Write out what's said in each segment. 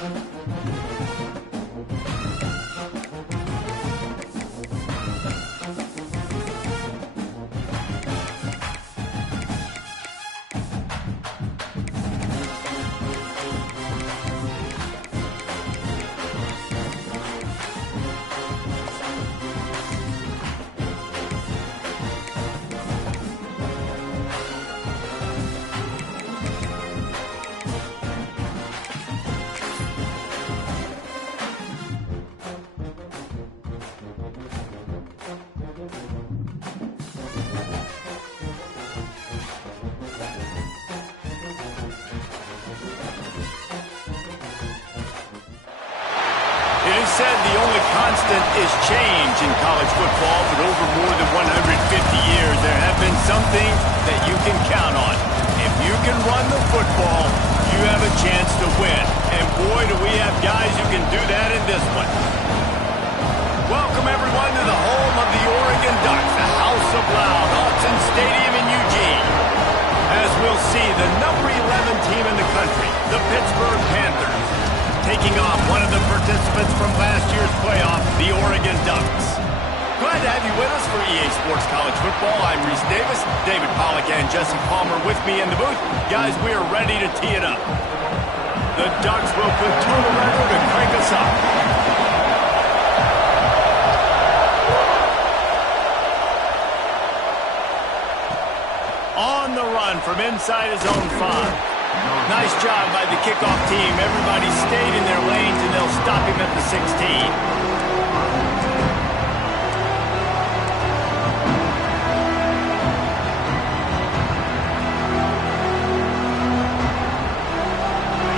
It is said the only constant is change in college football, but over more than 150 years, there have been some things that you can count on. If you can run the football, you have a chance to win. And boy, do we have guys who can do that in this one. Welcome, everyone, to the home of the Oregon Ducks, the House of Loud, Autzen Stadium in Eugene. As we'll see, the number 11 team in the country, the Pittsburgh Panthers, taking on one of the participants from last year's playoff, the Oregon Ducks. Glad to have you with us for EA Sports College Football. I'm Reese Davis, David Pollack and Jesse Palmer with me in the booth. Guys, we are ready to tee it up. The Ducks will put to the record and crank us up. On the run from inside his own 5. Nice job by the kickoff team. Everybody stayed in their lanes, and they'll stop him at the 16.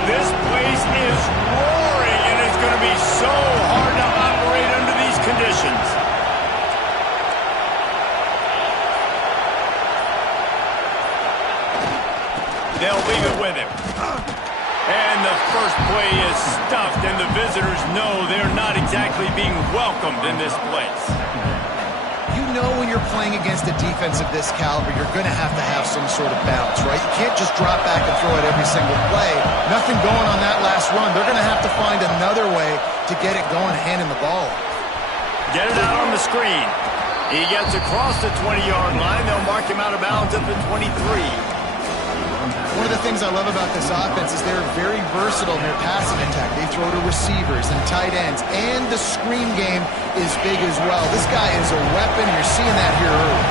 This place is roaring, and it's going to be so hard to operate under these conditions. They'll leave it with him. And the first play is stuffed, and the visitors know they're not exactly being welcomed in this place. You know when you're playing against a defense of this caliber, you're going to have some sort of balance, right? You can't just drop back and throw it every single play. Nothing going on that last run. They're going to have to find another way to get it going, handing the ball. Get it out on the screen. He gets across the 20-yard line. They'll mark him out of bounds at the 23. One of the things I love about this offense is they're very versatile in their passing attack. They throw to receivers and tight ends, and the screen game is big as well. This guy is a weapon. You're seeing that here early.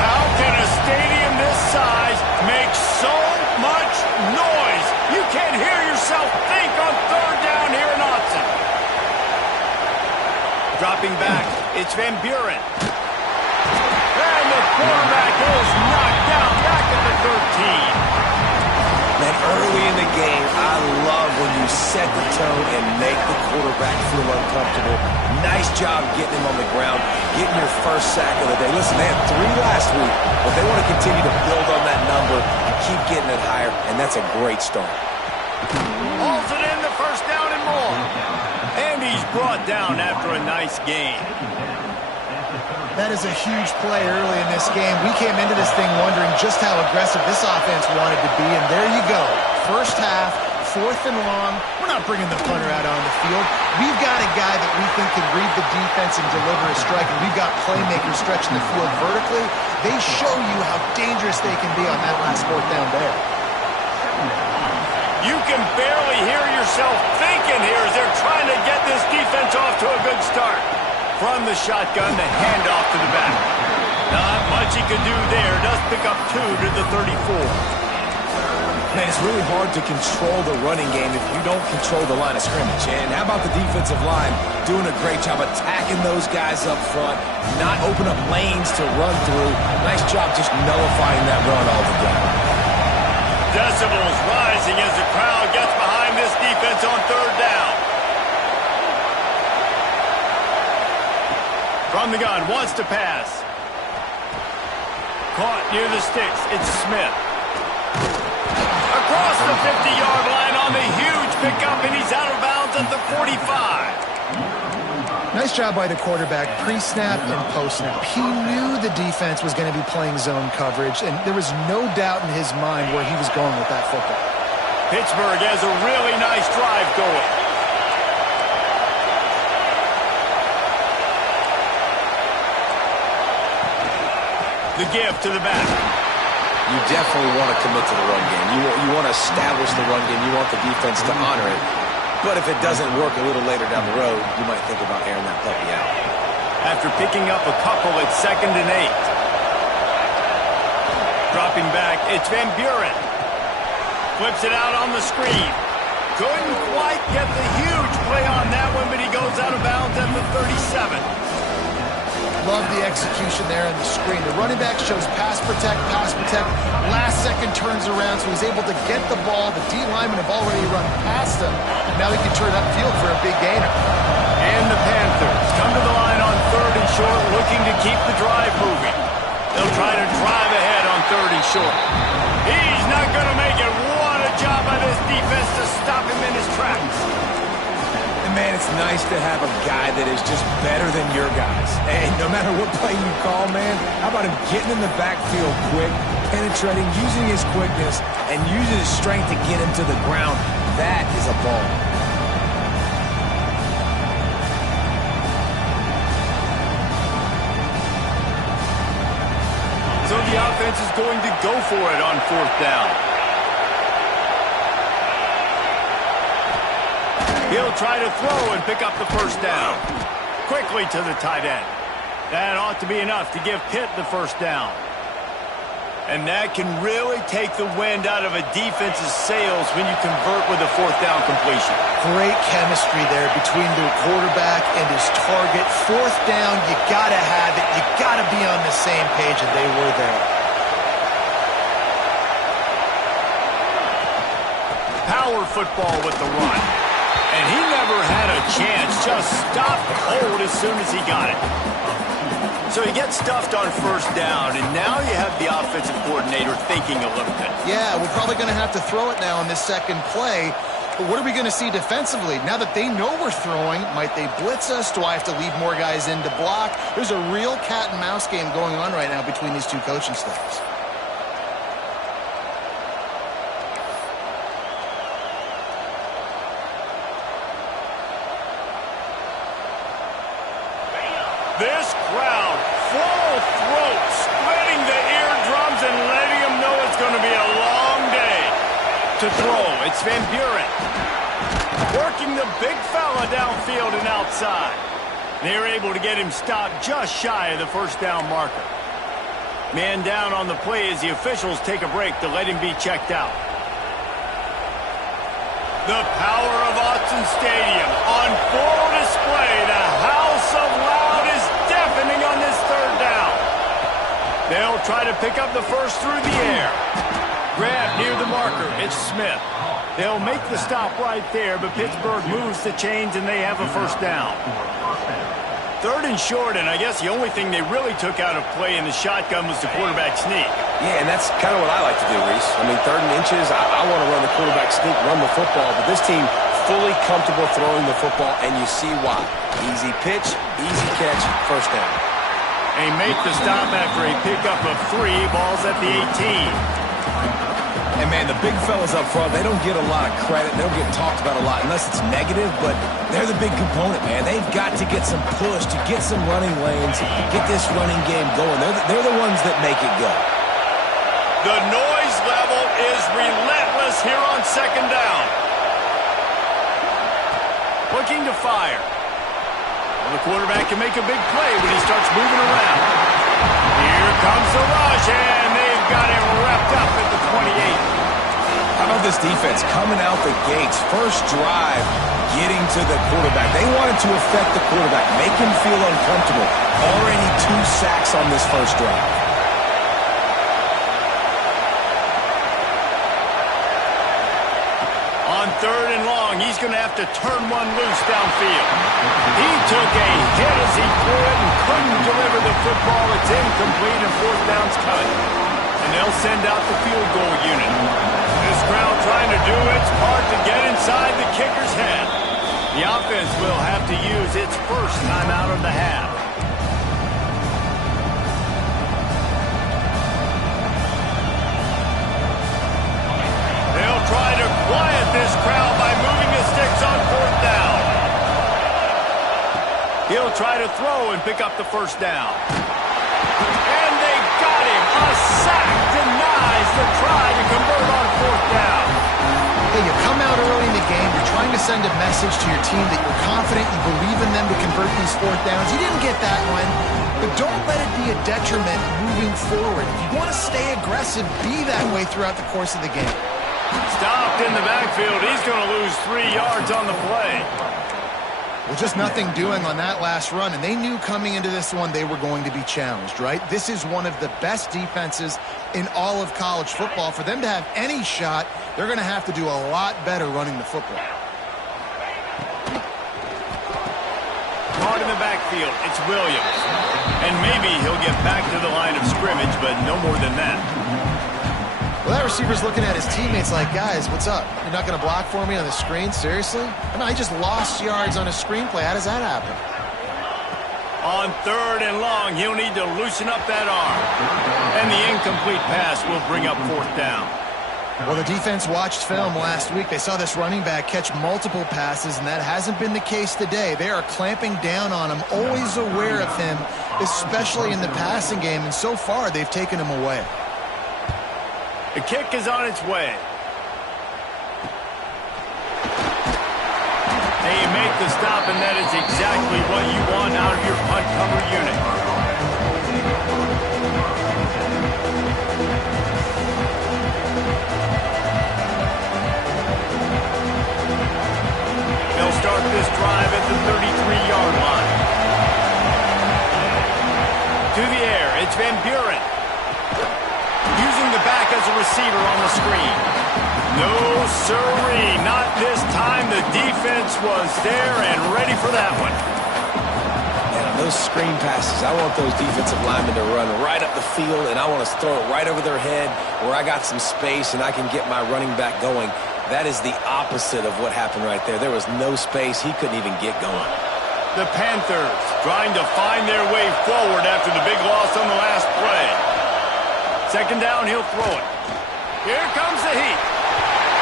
How can a stadium this size make so much noise? You can't hear yourself think on third down here in Autzen. Dropping back, it's Van Buren. And the quarterback is knocked down back at the 13. Man, early in the game, I love when you set the tone and make the quarterback feel uncomfortable. Nice job getting him on the ground, getting your first sack of the day. Listen, they had 3 last week, but they want to continue to build on that number and keep getting it higher, and that's a great start. Hauls it in, the first down and more. And he's brought down after a nice gain. That is a huge play early in this game. We came into this thing wondering just how aggressive this offense wanted to be, and there you go. First half, 4th and long. We're not bringing the punter out on the field. We've got a guy that we think can read the defense and deliver a strike, and we've got playmakers stretching the field vertically. They show you how dangerous they can be on that last 4th down there. You can barely hear yourself thinking here as they're trying to get this defense off to a good start. From the shotgun, the handoff to the back. Not much he could do there. Does pick up 2 to the 34. Man, it's really hard to control the running game if you don't control the line of scrimmage. And how about the defensive line doing a great job attacking those guys up front, not open up lanes to run through. Nice job just nullifying that run altogether. Decibels rising as the crowd gets behind this defense on 3rd down. From the gun, wants to pass. Caught near the sticks. It's Smith. Across the 50-yard line on the huge pickup, and he's out of bounds at the 45. Nice job by the quarterback, pre-snap and post-snap. He knew the defense was going to be playing zone coverage, and there was no doubt in his mind where he was going with that football. Pittsburgh has a really nice drive going. The give to the back. You definitely want to commit to the run game. You want to establish the run game. You want the defense to honor it. But if it doesn't work a little later down the road, you might think about airing that puppy out. After picking up a couple at 2nd and 8. Dropping back, it's Van Buren. Flips it out on the screen. Couldn't quite get the huge play on that one, but he goes out of bounds at the 37. Love the execution there in the screen. The running back shows pass protect. Last second turns around, so he's able to get the ball. The D linemen have already run past him. Now he can turn upfield for a big gainer. And the Panthers come to the line on 3rd and short, looking to keep the drive moving. They'll try to drive ahead on 3rd and short. He's not going to make it. What a job by this defense to stop him in his tracks. And man, it's nice to have a guy that is just better than your guys. Hey, no matter what play you call, man, how about him getting in the backfield quick, penetrating, using his quickness, and using his strength to get him to the ground? That is a ball. So the offense is going to go for it on 4th down. He'll try to throw and pick up the 1st down. Quickly to the tight end. That ought to be enough to give Pitt the 1st down. And that can really take the wind out of a defense's sails when you convert with a 4th down completion. Great chemistry there between their quarterback and his target. 4th down, you got to have it. You got to be on the same page, and they were there. Power football with the run. And he never had a chance. Just stopped cold as soon as he got it. So he gets stuffed on 1st down, and now you have the offensive coordinator thinking a little bit. Yeah, we're probably going to have to throw it now in this 2nd play. But what are we going to see defensively? Now that they know we're throwing, might they blitz us? Do I have to leave more guys in to block? There's a real cat and mouse game going on right now between these two coaching staffs. This crowd, full throat, splitting the eardrums and letting them know it's going to be a long day. To throw, it's Van Buren. Working the big fella downfield and outside. They're able to get him stopped just shy of the 1st down marker. Man down on the play as the officials take a break to let him be checked out. The power of Autzen Stadium on full display. The house of loud is deafening on this 3rd down. They'll try to pick up the 1st through the air. Grab near the marker. It's Smith. They'll make the stop right there, but Pittsburgh moves the chains and they have a 1st down. 3rd and short, and I guess the only thing they really took out of play in the shotgun was the quarterback sneak. Yeah, and that's kind of what I like to do, Reese. I mean, 3rd and inches, I want to run the quarterback sneak, run the football, but this team fully comfortable throwing the football, and you see why. Easy pitch, easy catch, 1st down. They make the stop after a pickup of 3, balls at the 18. And, man, the big fellas up front, they don't get a lot of credit. They don't get talked about a lot unless it's negative, but they're the big component, man. They've got to get some push, to get some running lanes, get this running game going. They're the ones that make it go. The noise level is relentless here on 2nd down. Looking to fire. Well, the quarterback can make a big play when he starts moving around. Here comes the rush, and they've got him wrapped up at the 28. How about this defense coming out the gates, 1st drive, getting to the quarterback. They wanted to affect the quarterback, make him feel uncomfortable. Already 2 sacks on this 1st drive. On 3rd and long, he's going to have to turn one loose downfield. He took a hit as he threw it and couldn't deliver the football. It's incomplete and 4th down's cut. And they'll send out the field goal unit. This crowd trying to do its part to get inside the kicker's head. The offense will have to use its 1st timeout of the half. They'll try to quiet this crowd by moving the sticks on 4th down. He'll try to throw and pick up the 1st down. And they got him. sack denies the try to convert on fourth down. Hey, you come out early in the game, you're trying to send a message to your team that you're confident, you believe in them to convert these fourth downs. You didn't get that one, but don't let it be a detriment moving forward. If you want to stay aggressive, be that way throughout the course of the game. Stopped in the backfield. He's going to lose 3 yards on the play. Well, just nothing doing on that last run, and they knew coming into this one they were going to be challenged, right? This is one of the best defenses in all of college football. For them to have any shot, they're going to have to do a lot better running the football. Caught in the backfield, it's Williams. And maybe he'll get back to the line of scrimmage, but no more than that. Well, that receiver's looking at his teammates like, guys, what's up? You're not going to block for me on the screen? Seriously? I mean, I just lost yards on a screenplay. How does that happen? On 3rd and long, he'll need to loosen up that arm. And the incomplete pass will bring up fourth down. Well, the defense watched film last week. They saw this running back catch multiple passes, and that hasn't been the case today. They are clamping down on him, always aware of him, especially in the passing game, and so far they've taken him away. The kick is on its way. They make the stop, and that is exactly what you want out of your punt cover unit. They'll start this drive at the 33-yard line. To the air, it's Van Buren. Using the back as a receiver on the screen. No, sirree, not this time. The defense was there and ready for that one. And on those screen passes, I want those defensive linemen to run right up the field, and I want to throw it right over their head where I got some space and I can get my running back going. That is the opposite of what happened right there. There was no space. He couldn't even get going. The Panthers trying to find their way forward after the big loss on the last play. 2nd down, he'll throw it. Here comes the heat.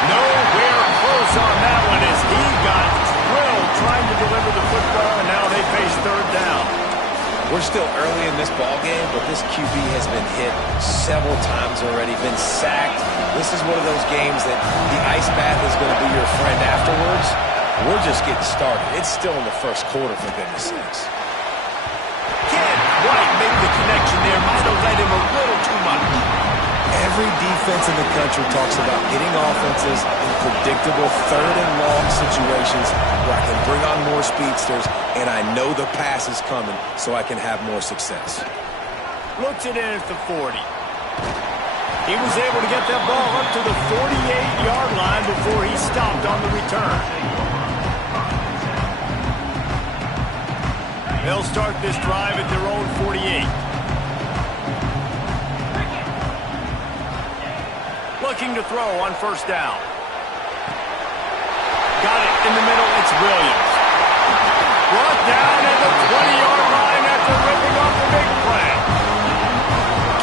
Nowhere close on that one as he got drilled trying to deliver the football, and now they face 3rd down. We're still early in this ball game, but this QB has been hit several times already, been sacked. This is one of those games that the ice bath is going to be your friend afterwards. We're just getting started. It's still in the first quarter, for goodness sakes. Can't quite make the connection there. Might have led him a little too much. Every defense in the country talks about getting offenses in predictable 3rd and long situations where I can bring on more speedsters and I know the pass is coming so I can have more success. Looks it in at the 40. He was able to get that ball up to the 48-yard line before he stopped on the return. They'll start this drive at their own 48. Looking to throw on 1st down. Got it in the middle. It's Williams. Brought down at the 20-yard line after ripping off the big play.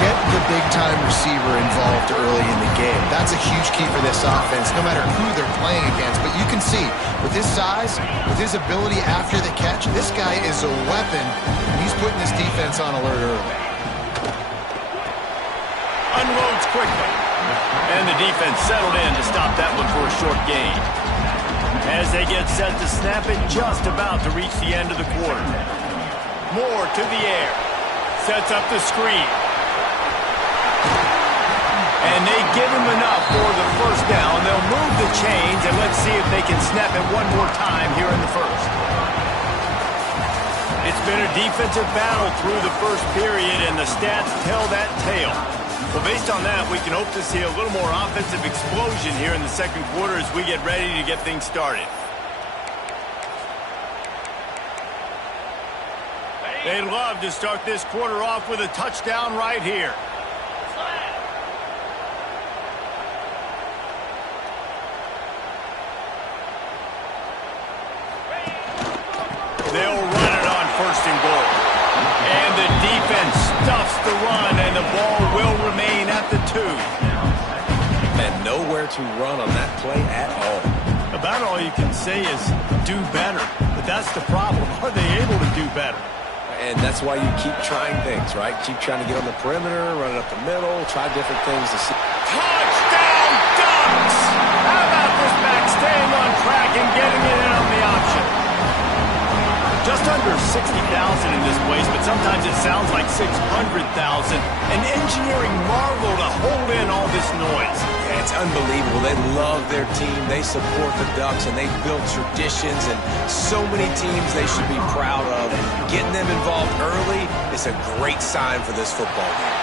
Get the big-time receiver involved early in the game. That's a huge key for this offense, no matter who they're playing against. But you can see, with his size, with his ability after the catch, this guy is a weapon. He's putting this defense on alert early. Unloads quickly. And the defense settled in to stop that one for a short gain. As they get set to snap it, just about to reach the end of the quarter. Moore to the air. Sets up the screen. And they give him enough for the 1st down. They'll move the chains, and let's see if they can snap it one more time here in the 1st. It's been a defensive battle through the 1st period, and the stats tell that tale. Well, based on that, we can hope to see a little more offensive explosion here in the 2nd quarter as we get ready to get things started. They'd love to start this quarter off with a touchdown right here. They'll run it on 1st and goal. And the defense stuffs the run, and the ball will remain at the 2. And nowhere to run on that play at all. About all you can say is do better. But that's the problem. Are they able to do better? And that's why you keep trying things, right? Keep trying to get on the perimeter, run it up the middle, try different things to see. Touchdown Ducks! How about this back staying on track and getting it in on the option? Just under 60,000 in this place, but sometimes it sounds like 600,000. An engineering marvel to hold in all this noise. Yeah, it's unbelievable. They love their team. They support the Ducks, and they've built traditions and so many teams they should be proud of. Getting them involved early is a great sign for this football game.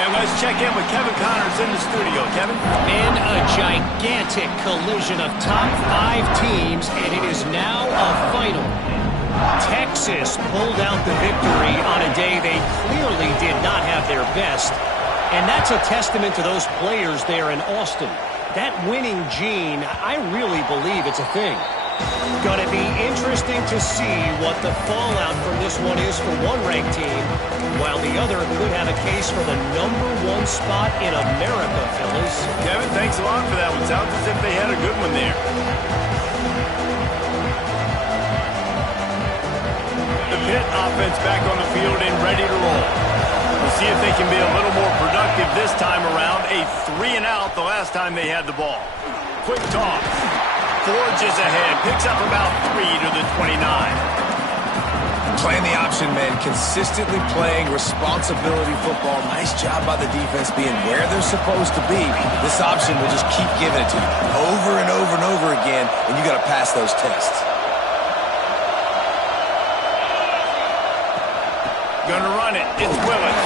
And let's check in with Kevin Connors in the studio. Kevin? In a gigantic collision of top 5 teams, and it is now a final. Texas pulled out the victory on a day they clearly did not have their best. And that's a testament to those players there in Austin. That winning gene, I really believe it's a thing. Gonna be interesting to see what the fallout from this one is for one ranked team, while the other could have a case for the #1 spot in America, fellas. Kevin, thanks a lot for that one. Sounds as if they had a good one there. The Pitt offense back on the field and ready to roll. We'll see if they can be a little more productive this time around. A 3-and-out the last time they had the ball. Quick toss. Forges ahead. Picks up about 3 to the 29. Playing the option, man. Consistently playing responsibility football. Nice job by the defense being where they're supposed to be. This option will just keep giving it to you over and over and over again, and you got to pass those tests. Gonna run it. It's Willis.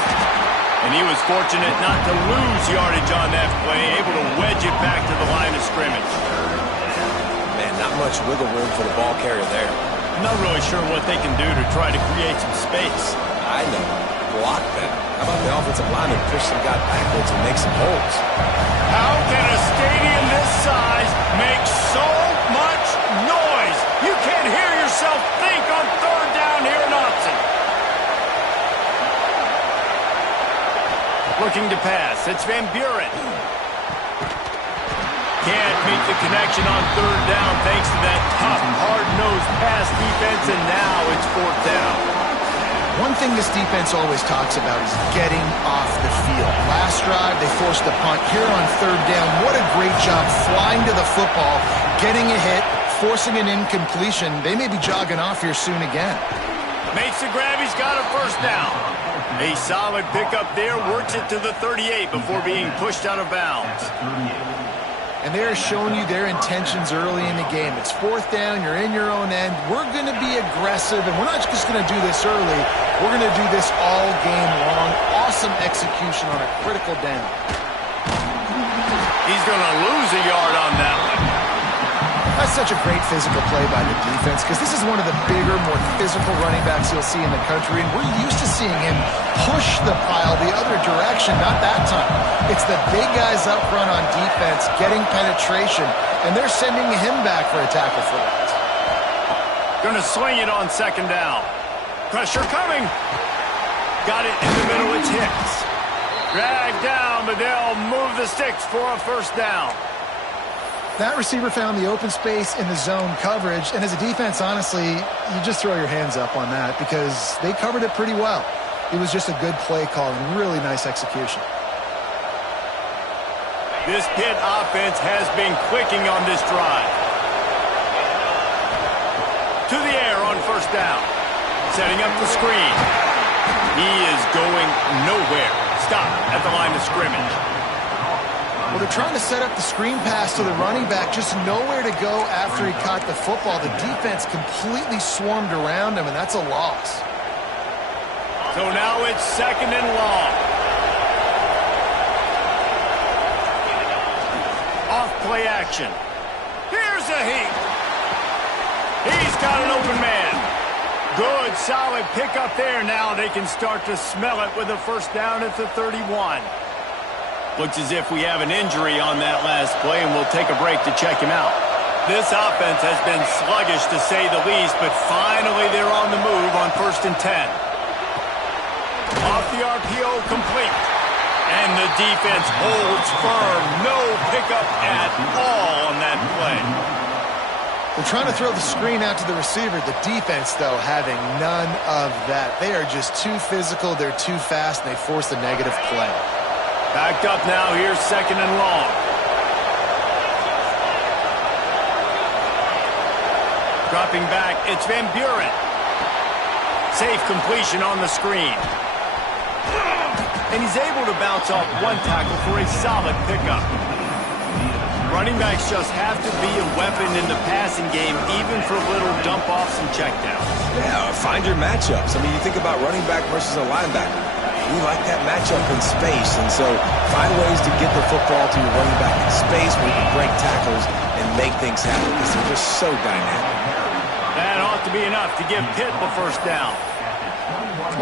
And he was fortunate not to lose yardage on that play, able to wedge it back to the line of scrimmage. Man, not much wiggle room for the ball carrier there. I'm not really sure what they can do to try to create some space. I know. Block that. How about the offensive lineman push some guy backwards and make some holes? How can a stadium this size make so much noise? You can't hear yourself think on 3rd down here in Austin. Looking to pass. It's Van Buren. Can't meet the connection on 3rd down thanks to that tough, hard-nosed pass defense, and now it's 4th down. One thing this defense always talks about is getting off the field. Last drive, they forced a punt. Here on 3rd down, what a great job flying to the football, getting a hit, forcing an incompletion. They may be jogging off here soon again. Makes the grab. He's got a 1st down. A solid pickup there. Works it to the 38 before being pushed out of bounds. And they're showing you their intentions early in the game. It's 4th down. You're in your own end. We're going to be aggressive, and we're not just going to do this early. We're going to do this all game long. Awesome execution on a critical down. He's going to lose a yard on that one. That's such a great physical play by the defense because this is one of the bigger, more physical running backs you'll see in the country, and we're used to seeing him push the pile the other direction. Not that time. It's the big guys up front on defense getting penetration, and they're sending him back for a tackle for that. Going to swing it on 2nd down. Pressure coming. Got it in the middle. It's Hicks. Dragged down, but they'll move the sticks for a 1st down. That receiver found the open space in the zone coverage, and as a defense, honestly, you just throw your hands up on that because they covered it pretty well. It was just a good play call and really nice execution. This Pitt offense has been clicking on this drive. To the air on 1st down. Setting up the screen. He is going nowhere. Stop at the line of scrimmage. Well, they're trying to set up the screen pass to the running back, just nowhere to go after he caught the football. The defense completely swarmed around him, and that's a loss. So now it's 2nd and long. Off play action. Here's a heat. He's got an open man. Good, solid pickup there. Now they can start to smell it with a 1st down at the 31. Looks as if we have an injury on that last play, and we'll take a break to check him out. This offense has been sluggish, to say the least, but finally they're on the move on 1st and 10. Off the RPO, complete. And the defense holds firm. No pickup at all on that play. They're trying to throw the screen out to the receiver. The defense, though, having none of that. They are just too physical. They're too fast, and they force the negative play. Backed up now. Here's 2nd and long. Dropping back, it's Van Buren. Safe completion on the screen. And he's able to bounce off one tackle for a solid pickup. Running backs just have to be a weapon in the passing game, even for little dump-offs and checkdowns. Yeah, find your matchups. I mean, you think about running back versus a linebacker. We like that matchup in space, and so find ways to get the football to your running back in space where you can break tackles and make things happen because they're just so dynamic. That ought to be enough to give Pitt the first down.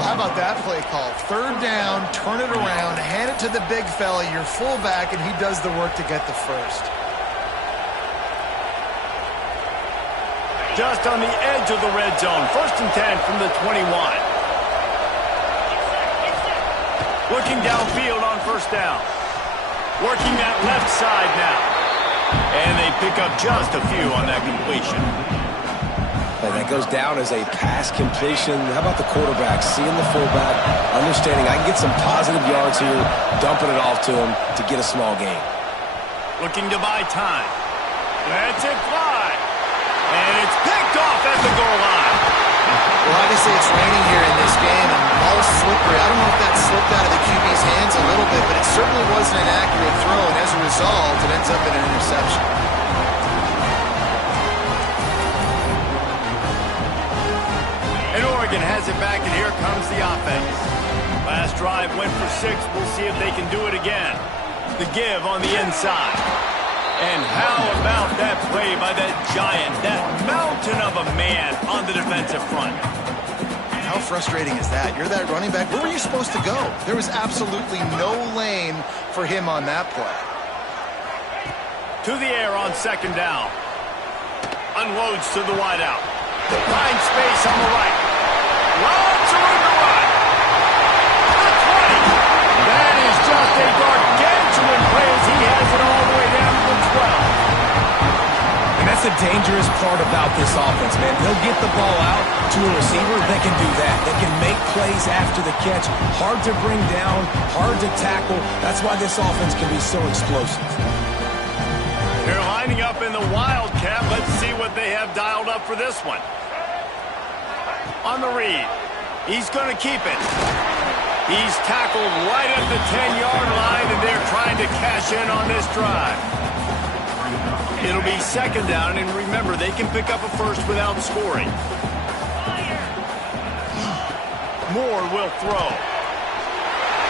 Well, how about that play call? 3rd down, turn it around, hand it to the big fella, your fullback, and he does the work to get the first. Just on the edge of the red zone. 1st and 10 from the 21. Looking downfield on 1st down. Working that left side now. And they pick up just a few on that completion. And that goes down as a pass completion. How about the quarterback seeing the fullback, understanding I can get some positive yards here, dumping it off to him to get a small gain. Looking to buy time. Lets it fly. And it's picked off at the goal line. Well, obviously it's raining here in this game, and the ball's slippery. I don't know if that slipped out of the QB's hands a little bit, but it certainly wasn't an accurate throw, and as a result, it ends up in an interception. And Oregon has it back, and here comes the offense. Last drive went for 6. We'll see if they can do it again. The give on the inside. And how about that play by that giant, that mountain of a man on the defensive front? How frustrating is that? You're that running back. Where were you supposed to go? There was absolutely no lane for him on that play. To the air on 2nd down. Unloads to the wideout. Finds space on the right. Lots of room to run. To the 20. That is just a gargantuan play as he has it all the way down to the 12. And that's the dangerous part about this offense, man. They'll get the ball out to a receiver. They can do that. They can make plays after the catch. Hard to bring down, hard to tackle. That's why this offense can be so explosive. They're lining up in the Wildcat. Let's see what they have dialed up for this one. On the read. He's going to keep it. He's tackled right at the 10-yard line, and they're trying to cash in on this drive. It'll be 2nd down, and remember, they can pick up a first without scoring. Moore will throw.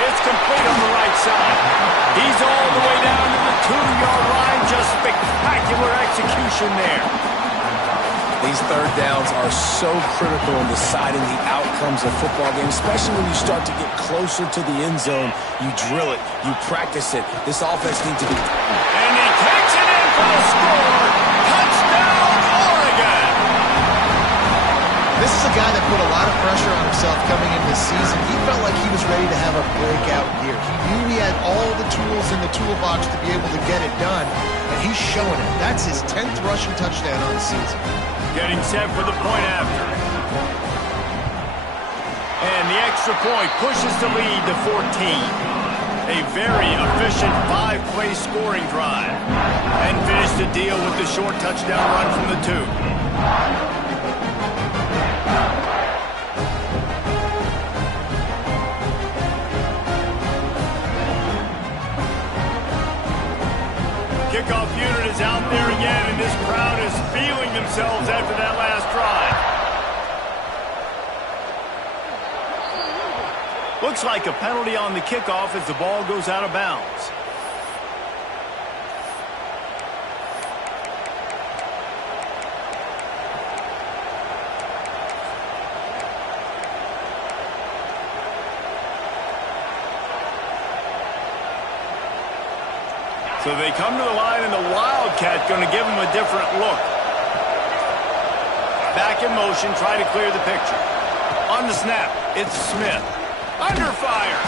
It's complete on the right side. He's all the way down to the 2-yard line. Just spectacular execution there. These 3rd downs are so critical in deciding the outcomes of football games, especially when you start to get closer to the end zone. You drill it. You practice it. This offense needs to be... And he takes it in for the score. Touchdown, Oregon. This is a guy that put a lot of pressure on himself coming into this season. He felt like he was ready to have a breakout year. He knew he had all the tools in the toolbox to be able to get it done, and he's showing it. That's his 10th rushing touchdown on the season. Getting set for the point after. And the extra point pushes the lead to 14. A very efficient 5-play scoring drive. And finish the deal with the short touchdown run from the 2. Kickoff unit is out there again, and this crowd is feeling themselves after that last drive. Looks like a penalty on the kickoff as the ball goes out of bounds. So they come to the line, and the Wildcat going to give them a different look. Back in motion, try to clear the picture. On the snap, it's Smith. Under fire.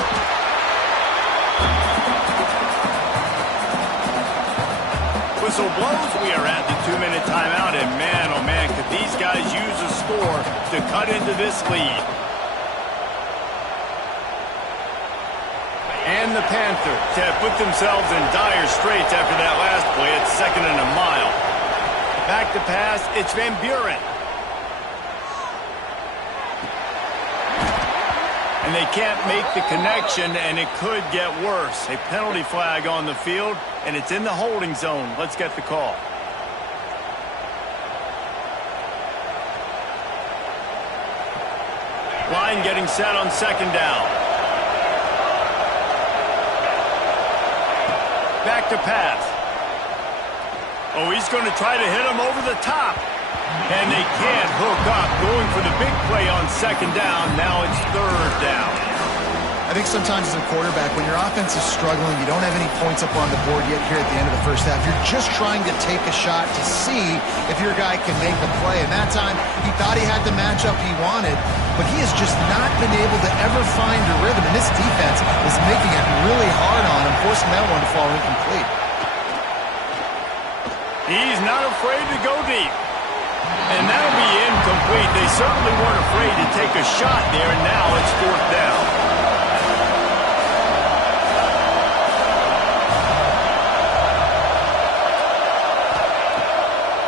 Whistle blows. We are at the 2-minute timeout, and man, oh man, could these guys use a score to cut into this lead. And the Panthers have put themselves in dire straits after that last play. It's 2nd and a mile. Back to pass, it's Van Buren. And they can't make the connection, and it could get worse. A penalty flag on the field, and it's in the holding zone. Let's get the call. Line getting set on 2nd down. Back to pass. Oh, he's going to try to hit him over the top. And they can't hook up. Going for the big play on 2nd down. Now it's 3rd down. I think sometimes as a quarterback, when your offense is struggling, you don't have any points up on the board yet here at the end of the first half. You're just trying to take a shot to see if your guy can make the play. And that time, he thought he had the matchup he wanted, but he has just not been able to ever find a rhythm. And this defense is making it really hard on him, forcing that one to fall incomplete. He's not afraid to go deep. And that'll be incomplete. They certainly weren't afraid to take a shot there, and now it's 4th down.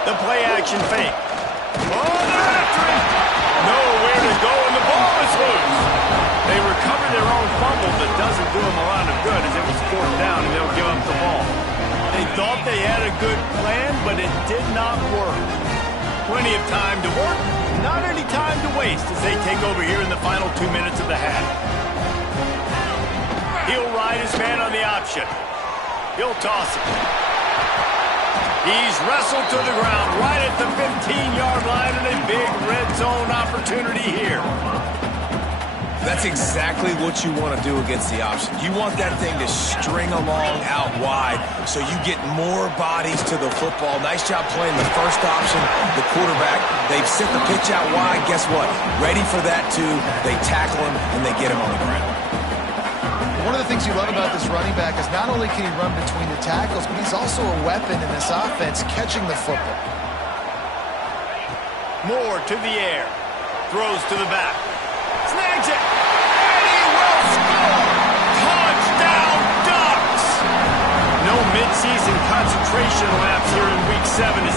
The play action fake. Oh, they're after him. Nowhere to go, and the ball is loose. They recover their own fumble, but doesn't do them a lot of good as it was 4th down, and they'll give up the ball. They thought they had a good plan, but it did not work. Plenty of time to work, not any time to waste as they take over here in the final 2 minutes of the half. He'll ride his man on the option. He'll toss it. He's wrestled to the ground right at the 15-yard line, and a big red zone opportunity here. That's exactly what you want to do against the option. You want that thing to string along out wide so you get more bodies to the football. Nice job playing the first option, the quarterback. They've sent the pitch out wide. Guess what? Ready for that, too. They tackle him, and they get him on the ground. One of the things you love about this running back is not only can he run between the tackles, but he's also a weapon in this offense, catching the football. Moore to the air. Throws to the back. Snags it. And he will score. Touchdown, Ducks. No midseason concentration laps here in Week 7 as